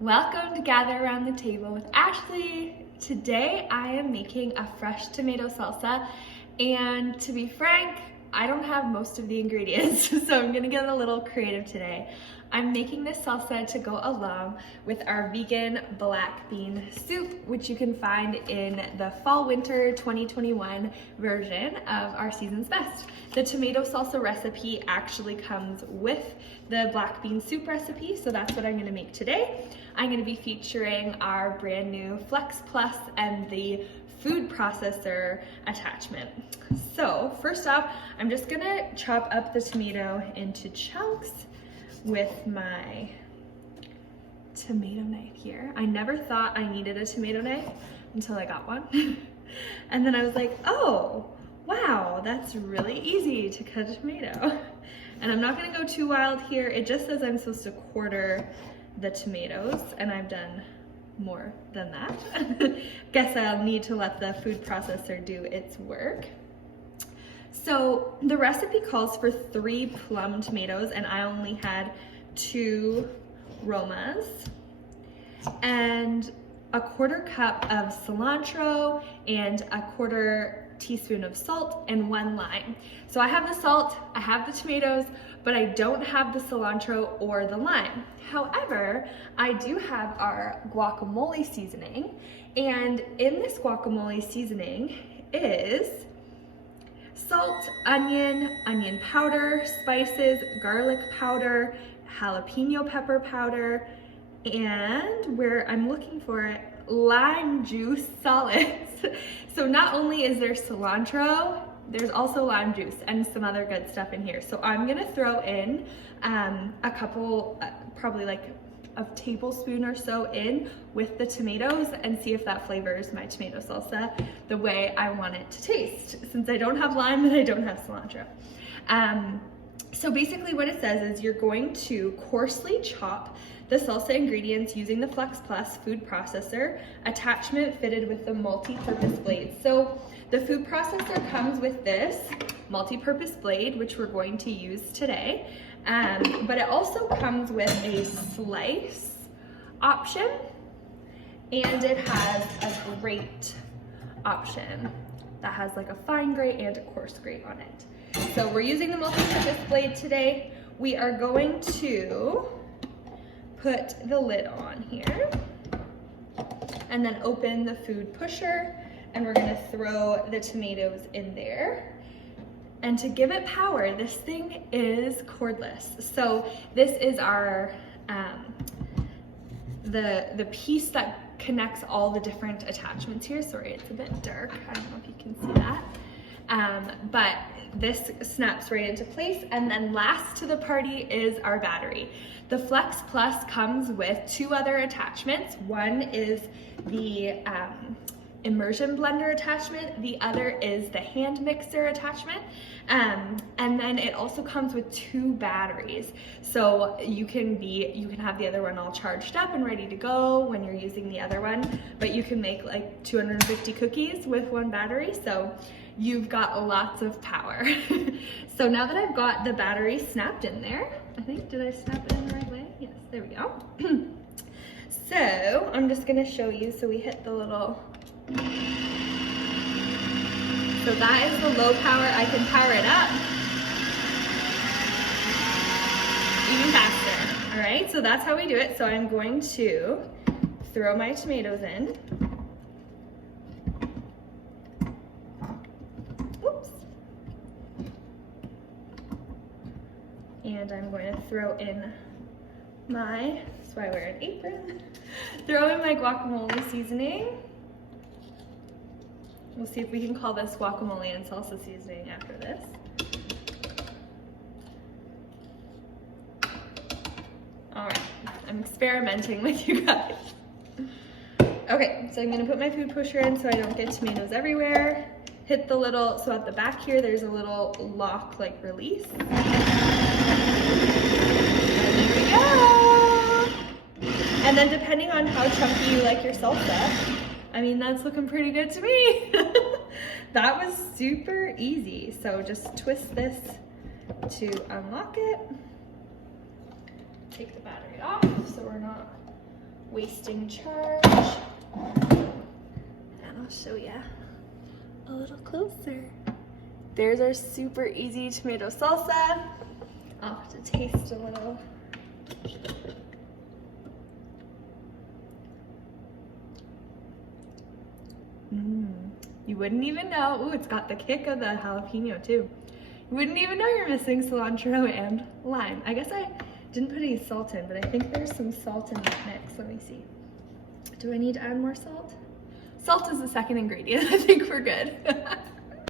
Welcome to Gather Around the Table with Ashley. Today I am making a fresh tomato salsa, and to be frank, I don't have most of the ingredients, so I'm gonna get a little creative today. I'm making this salsa to go along with our vegan black bean soup, which you can find in the fall-winter 2021 version of our Season's Best. The tomato salsa recipe actually comes with the black bean soup recipe, so that's what I'm gonna make today. I'm gonna be featuring our brand new Flex Plus and the food processor attachment. So first off, I'm just gonna chop up the tomato into chunks with my tomato knife here. I never thought I needed a tomato knife until I got one. And then I was like, oh, wow, that's really easy to cut a tomato. And I'm not gonna go too wild here. It just says I'm supposed to quarter the tomatoes, and I've done more than that. Guess I'll need to let the food processor do its work. So the recipe calls for 3 plum tomatoes, and I only had 2 Romas, and a 1/4 cup of cilantro, and a 1/4 teaspoon of salt, and 1 lime. So I have the salt, I have the tomatoes, but I don't have the cilantro or the lime. However, I do have our guacamole seasoning, and in this guacamole seasoning is salt, onion powder, spices, garlic powder, jalapeno pepper powder, and where I'm looking for it, lime juice solids. So not only is there cilantro, there's also lime juice and some other good stuff in here. So I'm gonna throw in a couple, probably like a tablespoon or so in with the tomatoes and see if that flavors my tomato salsa the way I want it to taste, since I don't have lime and I don't have cilantro. So basically what it says is you're going to coarsely chop the salsa ingredients using the Flex Plus food processor attachment fitted with the multi-purpose blade. So the food processor comes with this multi-purpose blade, which we're going to use today. But it also comes with a slice option, and it has a grate option that has like a fine grate and a coarse grate on it. So we're using the multi-purpose blade today. We are going to put the lid on here and then open the food pusher, and we're gonna throw the tomatoes in there. And to give it power, this thing is cordless. So this is our, the piece that connects all the different attachments here. Sorry, it's a bit dark. I don't know if you can see that. But this snaps right into place. And then last to the party is our battery. The Flex Plus comes with 2 other attachments. One is the immersion blender attachment, the other is the hand mixer attachment, and then it also comes with 2 batteries, so you can have the other one all charged up and ready to go when you're using the other one, but you can make like 250 cookies with 1 battery, so you've got lots of power. So now that I've got the battery snapped in there, I think, did I snap it in the right way? Yes, there we go. So I'm just gonna show you. So we hit the little, so that is the low power. I can power it up even faster. All right, so that's how we do it. So I'm going to throw my tomatoes in. Oops. And I'm going to throw in my, that's why I wear an apron, throw in my guacamole seasoning. We'll see if we can call this guacamole and salsa seasoning after this. All right, I'm experimenting with you guys. Okay, so I'm gonna put my food pusher in so I don't get tomatoes everywhere. Hit the little, so at the back here, there's a little lock like release. And there we go. And then depending on how chunky you like your salsa, I mean, that's looking pretty good to me. That was super easy. So just twist this to unlock it. Take the battery off so we're not wasting charge. And I'll show you a little closer. There's our super easy tomato salsa. I'll have to taste a little. You wouldn't even know. Ooh, it's got the kick of the jalapeno too. You wouldn't even know you're missing cilantro and lime. I guess I didn't put any salt in, but I think there's some salt in this mix. Let me see. Do I need to add more salt? Salt is the second ingredient. I think we're good.